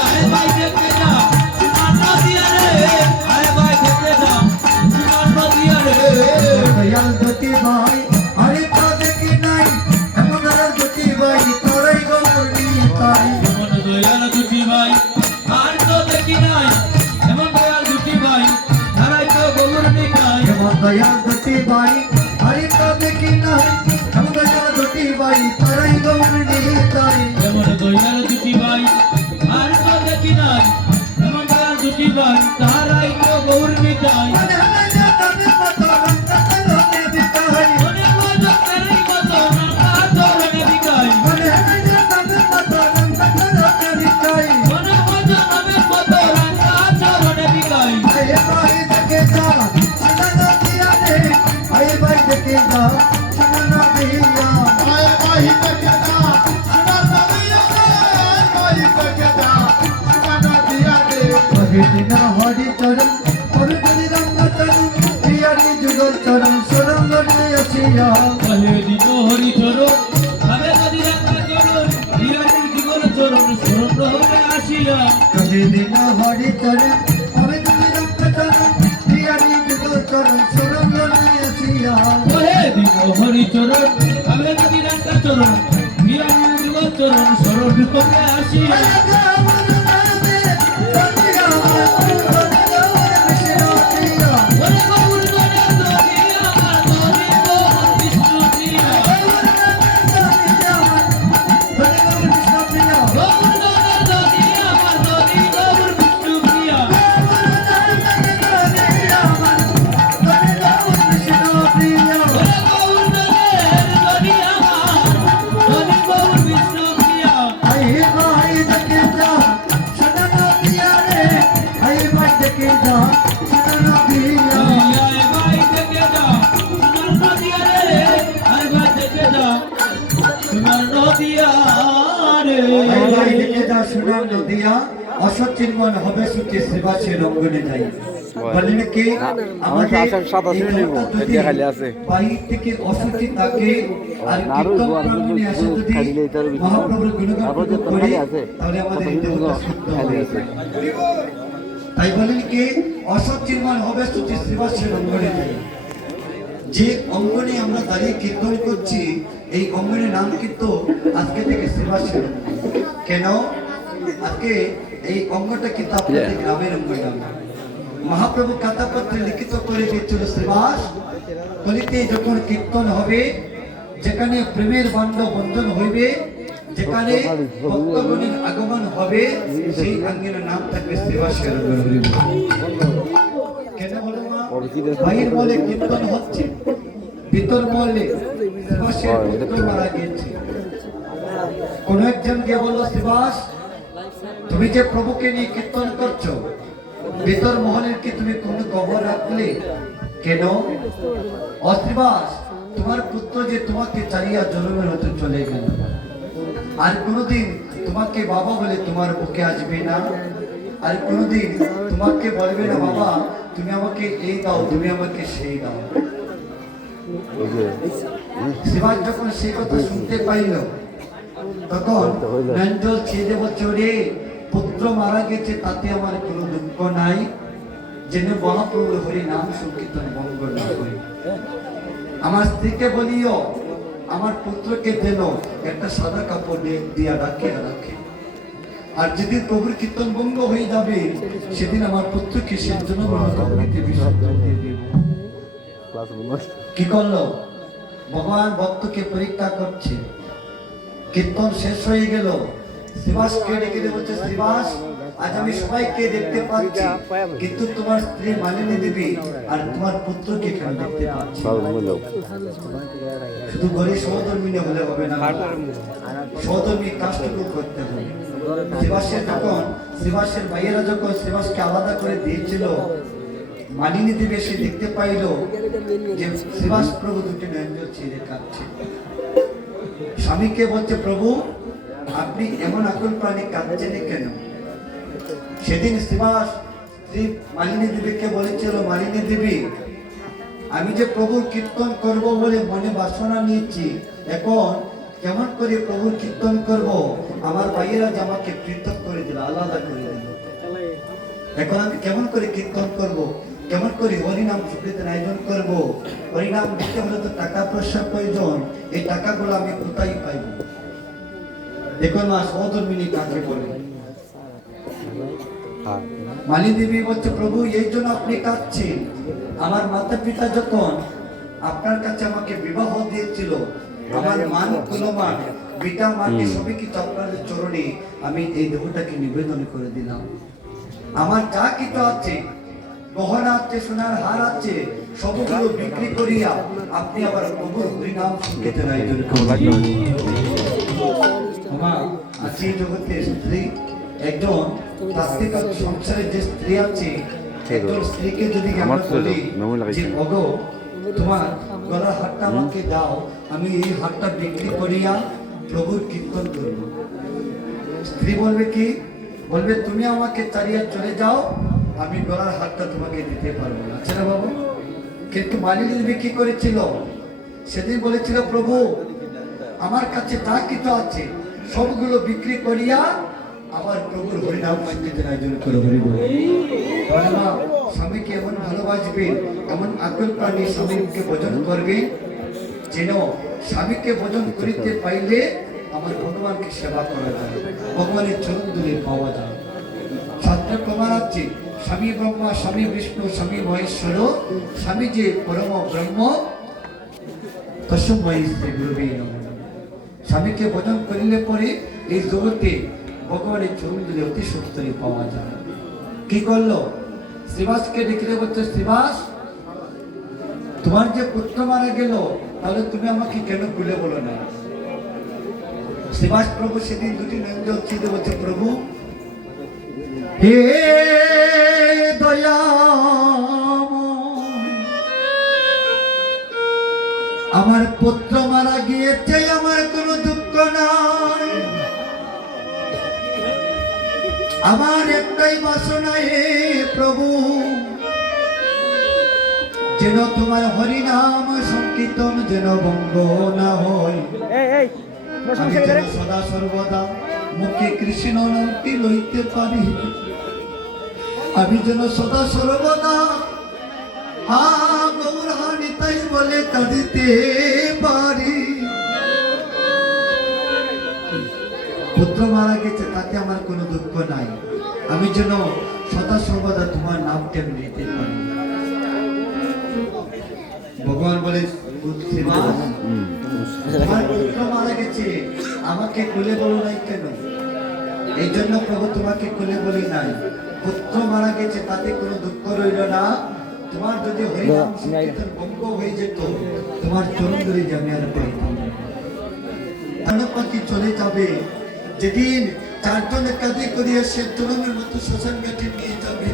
আরে ভাই দেখতে যা সীমানা দিয়া রে আরে ভাই দেখতে যা সীমানা দিয়া রে দয়াল জ্যোতি ভাই আরে তা দেখি নাই এমন আর জ্যোতি ভাই তোরাই গৌরী তাই এমন দয়াল দুটি ভাই আর তো দেখি নাই এমন দয়াল দুটি ভাই তারাই তো গৌর নিকাই এমন দয়াল জ্যোতি ভাই আরে তা দেখি নাই এমন দয়াল জ্যোতি ভাই তোরাই গৌরী তাই এমন দয়াল দুটি ভাই আর তো দেখি নাই এমন দয়াল দুটি ভাই তারাই তো গৌর নিকাই মনে হয় যে তাদের মতো রঙ্গ তরণে বিকাই মনে মজা তেরি কত নাকা চরণে বিকাই মনে হয় যে তাদের মতো রঙ্গ তরণে বিকাই মনে মজা নবে কত নাকা চরণে বিকাই আয়ে ভাই দেখে যা সুনানা দিয়া রে আয়ে ভাই দেখে যা সুনানা দিয়া আয় ভাই দেখে যা সুনানা দিয়া রে ভাই দেখে যা সুনানা দিয়া রে দিনা হরি চরণ হরি রঙ্গ চরণ প্রিয়ারি যুগল চরণ সরঙ্গনে আসিয়া কহে দিন হরি চরণ ভাবে যদি রাখা চরণ বিরাটি জীবন চরণ স্মরণ হয়ে আসিয়া কহে দিনা হরি চরণ হরি রঙ্গ চরণ প্রিয়ারি যুগল চরণ সরঙ্গনে আসিয়া কহে দিন হরি চরণ ভাবে যদি রাখা চরণ বিরাটি জীবন চরণ স্মরণ হয়ে আসিয়া ওরে গৌর গণে দোহি আমার দোহি গৌর বিষ্ণু প্রিয়া গৌর গণে দোহি আমার দোহি গৌর বিষ্ণু প্রিয়া ওরে গৌর গণে দোহি আমার দোহি গৌর বিষ্ণু প্রিয়া আয় ভাই দেখে যা সোনার নদিয়া রে আয় ভাই দেখে যা সোনার নদিয়া রে সুনাম নদিয়া অসচিন্মন হবে সুচি সেবাসের অঙ্গনে যাই বলেন কি আমাদের বাহির থেকে অসুচি থাকে আর কীর্তন প্রাঙ্গণে আসে যদি মহাপ্রভুর গুণগান করি তাহলে আমাদের হৃদয়টা শুদ্ধ হবে তাই বলেন কি অসচিন্মন হবে সুচি সেবাসের অঙ্গনে যাই যে অঙ্গনে আমরা দাঁড়িয়ে কীর্তন করছি এই অঙ্গনের নাম কিন্তু আজকে থেকে সেবাসের কেন আজকে এই অঙ্গটা কিন্তু আপনাদের গ্রামের অঙ্গ নাম মহাপ্রভু কাতাপত্রে লিখিত করে দিয়েছিল শ্রীবাস কলিতে যখন কীর্তন হবে যেখানে প্রেমের বান্ড বন্ধন হইবে যেখানে ভক্তগণের আগমন হবে সেই অঙ্গের নাম থাকবে শ্রীবাসের কেন বলো মা বাহির বলে কীর্তন হচ্ছে ভিতর বলে শ্রীবাসের পুত্র মারা গিয়েছে কোন একজন গিয়ে বললো শ্রীবাস তুমি যে প্রভুকে নিয়ে কীর্তন করছো ভিতর মহলের কি তুমি কোন খবর রাখলে কেন অশ্রীবাস তোমার পুত্র যে তোমাকে চারিয়া জন্মের হতে চলে গেল আর কোনোদিন তোমাকে বাবা বলে তোমার বুকে আসবে না আর কোনোদিন তোমাকে বলবে না বাবা তুমি আমাকে এই দাও তুমি আমাকে সেই দাও শিবাজ যখন সেই কথা শুনতে পাইল তখন নন্দল ছেড়ে বলছে রে পুত্র মারা গেছে তাতে আমার কোনো দুঃখ নাই যেন মহাপ্রভুর হরি নাম সংকীর্তন ভঙ্গ না হয় আমার স্ত্রীকে বলিও আমার পুত্রকে দেন একটা সাদা কাপড় দিয়া রাখে আর যেদিন প্রভুর কীর্তন ভঙ্গ হয়ে যাবে সেদিন আমার পুত্রকে সেই জন্য বিসর্জন দিয়ে দেব কি করলো ভগবান ভক্তকে পরীক্ষা করছে কীর্তন শেষ হয়ে গেল শ্রীবাসকে ডেকে বলছে শ্রীবাস আজ আমি সবাইকে দেখতে পাচ্ছি কিন্তু তোমার স্ত্রী মালিনী দেবী আর তোমার পুত্রকে কেন দেখতে পাচ্ছি শুধু ঘরে সহধর্মী হলে হবে না সহধর্মী কাজটুকু করতে হবে শ্রীবাসের ভাইয়েরা যখন শ্রীবাসকে আলাদা করে দিয়েছিল মালিনী দেবী এসে দেখতে পাইল যে শ্রীবাস প্রভু দুটি নয়নজল ছেড়ে কাঁদছে স্বামীকে বলছে প্রভু আপনি এমন আকুল প্রাণী কাঁদছেন কেন সেদিন শ্রীবাস শ্রী মালিনী দেবীকে বলেছিল মালিনী দেবী আমি যে প্রভুর কীর্তন করব বলে মনে বাসনা নিয়েছি এখন কেমন করে প্রভুর কীর্তন করব, আমার ভাইয়েরা যে আমাকে পৃথক করে দিল, আলাদা করে দিল। এখন আমি কেমন করে কীর্তন করব, কেমন করে হরিনাম সংকীর্তন আয়োজন করব? হরিনাম দিতে হলে তো টাকা পয়সা প্রয়োজন। এই টাকাগুলো আমি কোথায় পাইব? দেখুন মা সহধর্মিনী কাকে বলে। মালি দেবী বলছে, প্রভু এই জন্য আপনি কাঁদছেন। আমার মাতা পিতা যখন আপনার কাছে আমাকে বিবাহ দিয়েছিল, আমার মান কুলমান পিতা মাকে সবই কিছু আপনাদের চরণে আমি এই দেহটাকে নিবেদন করে দিলাম। আমার যা কিছু আছে, গহনা আছে, সোনার হার আছে, সবগুলো বিক্রি করিয়া আপনি আবার প্রভুর হরিনাম সংকীর্তন আয়োজন করবেন। আমার আছে জগতে স্ত্রী একজন প্লাস্টিক সংসারে যে স্ত্রী আছে, একজন স্ত্রীকে যদি আমরা বলি যে ওগো তোমার গলার হারটা আমাকে দাও, আমি এই হারটা বিক্রি করিয়া প্রভুর কীর্তন করব। স্ত্রী বলবে কি? বলবে তুমি আমাকে তাড়িয়ে চলে যাও, আমি গলার হারটা তোমাকে দিতে পারবো না। আচ্ছা বাবু, কিন্তু মালিক দেবী কি করেছিল? সেদিন বলেছিল, প্রভু আমার কাছে যা কিছু আছে সবগুলো বিক্রি করিয়া আমার প্রভুর হরিনাম সংকীর্তন আয়োজন করে হরি বল। স্বামীকে এমন ভালোবাসবে, এমন আকুল প্রাণী স্বামীকে ভজন করবে যেন স্বামীকে ভজন করিতে পাইলে আমার ভগবানকে সেবা করা যায়, ভগবানের চরণ ধুলি পাওয়া যায়। শাস্ত্র প্রমাণ আছে, স্বামী ব্রহ্মা, স্বামী বিষ্ণু, স্বামী মহেশ্বর, স্বামী যে পরম ব্রহ্ম তস্মৈ শ্রী গুরুবে নমঃ। স্বামীকে ভজন করিলে পরে এই জগতে ভগবানের চরণ ধুলি অতি সত্তরই পাওয়া যায়। কি করলো? শ্রীবাসকে ডেকে বলছে, শ্রীবাস তোমার যে পুত্র মারা গেল, তাহলে তুমি আমাকে কেন খুলে বলো না? শ্রীবাস প্রভু সেদিন দুটি নন্দ ছিঁড়ে বলছে, প্রভু হে দয়াময়, আমার পুত্র মারা গিয়েছে, আমার কোনো দুঃখ নাই, আমার একটাই বাসনা হে প্রভু, যেন তোমার হরিনাম সংকীর্তন যেন ভঙ্গ না হয়। আমি যেন সদা সর্বদা মুখে কৃষ্ণ নামটি লইতে পারি, আমি যেন সদা সর্বদা হা গৌর নিতাই বলে কাঁদিতে পারি। পুত্র মারা গেছে, তাতে আমার কোনো দুঃখ নাই, আমি যেন সদা সর্বদা তোমার নামটি আমি নিতে পারি। ভগবান বলে, আমার পুত্র মারা গেছে, আমাকে কোলে বলো নাই কেন? এই জন্য প্রভু তোমাকে কোলে বলি নাই। পুত্র মারা গেছে, তাতে কোনো দুঃখ রইল না। তোমার যদি হরিনাম সংকীর্তন ভঙ্গ হয়ে যেত, তোমার চরণ ধরে আমি আর পাইতাম না। প্রাণপাতি চলে যাবে, যেদিন চারজনে কাঁধে করিয়া সে তরুণের মতো শ্মশান ঘাটে নিয়ে যাবে,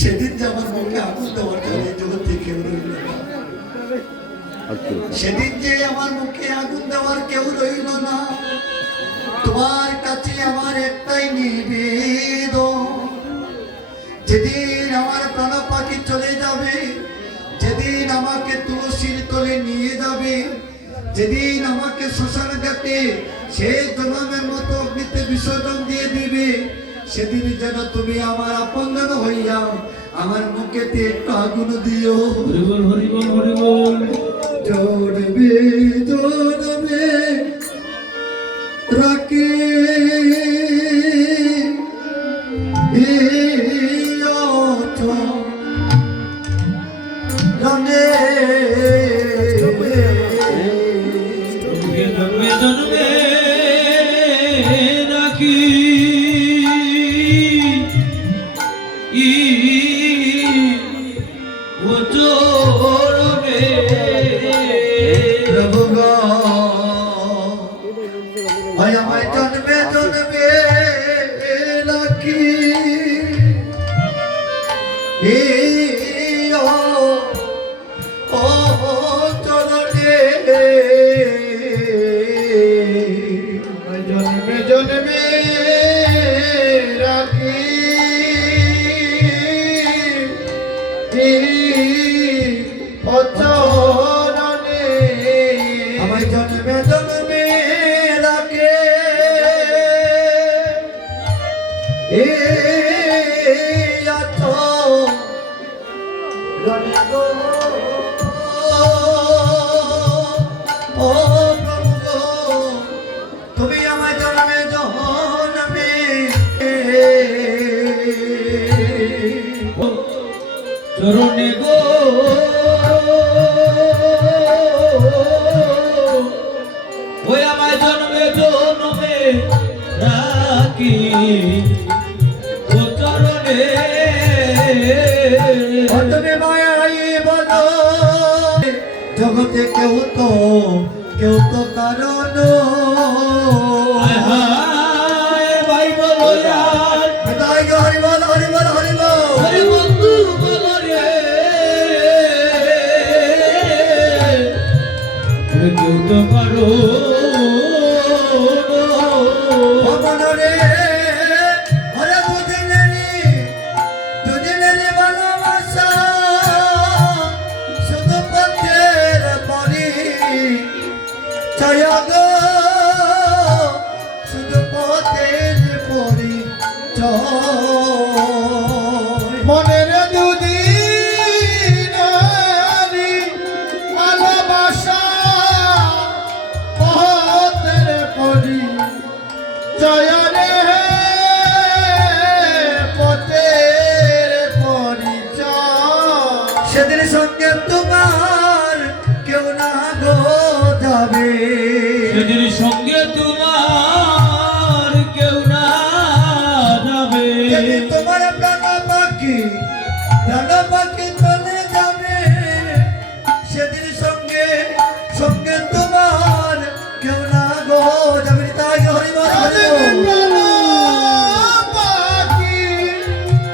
সেদিন যে আমার মুখে আগুন দেওয়ার জন্য জগতে কেউ রইল না। সেদিন যে আমার মুখে আগুন দেওয়ার কেউ রইল না। তোমার কাছে আমার একটাই নিবেদন, যেদিন আমার প্রাণ পাখি চলে যাবে, যেদিন আমাকে তুলসীর তলে নিয়ে যাবে, যেদিন আমাকে শ্মশান ঘাটে সে জনমের মতো অগ্নিতে বিসর্জন দিয়ে দিবে, সেদিন যেন তুমি আমার আপনজন হইয়া আমার মুখেতে একটু আগুন দিও। হরিবল হরিবল হরিবল। জড়বে জড়বে রাখে জনে জন্মে জন্মে রাখি ও চরণে। প্রভু গো হয় আমায় জন্মে জন্মে রাখি ও চরণে, জন্মে জন্মে চরণে গো ওই আমায় জন্মে জন্মে রাখি ও চরণে তুমি মায়াই বলো জগতে কেউ তো কারণ হায় হায় ভাই বলো আর তাই হরি বল হরি বল হরি বল ওরে বন্ধু বলো রে ওরে কেউ তো পারো ভগবানরে হরে দুদিনেরই ভালোবাসা শুধু পথের পরি জয় গো শুধু পথের পরি মনের দুদিনারি ভালোবাসা মহতের পরি জয় রে পথের পরিচয় সেদিন সঙ্গে তোমার কেউ না গো যাবে সেদিন সঙ্গে তোমার কেউ না যাবে সেদিন তোমার প্রাণ পাখি চলে যাবে সেদিন সঙ্গে তোমার কেউ না গো যাবে তাই হরি বল হরি বল।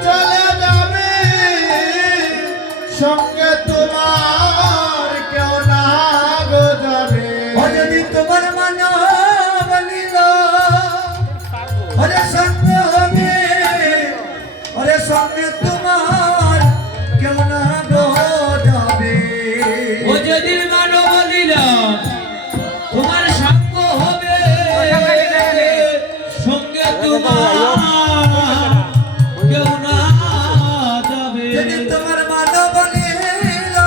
চলে যাবে সঙ্গে তোমার কেউ না গো যাবে ও যদি তোমার মানব লীলা ওরে সঙ্গে হবে ওরে সঙ্গে তোমার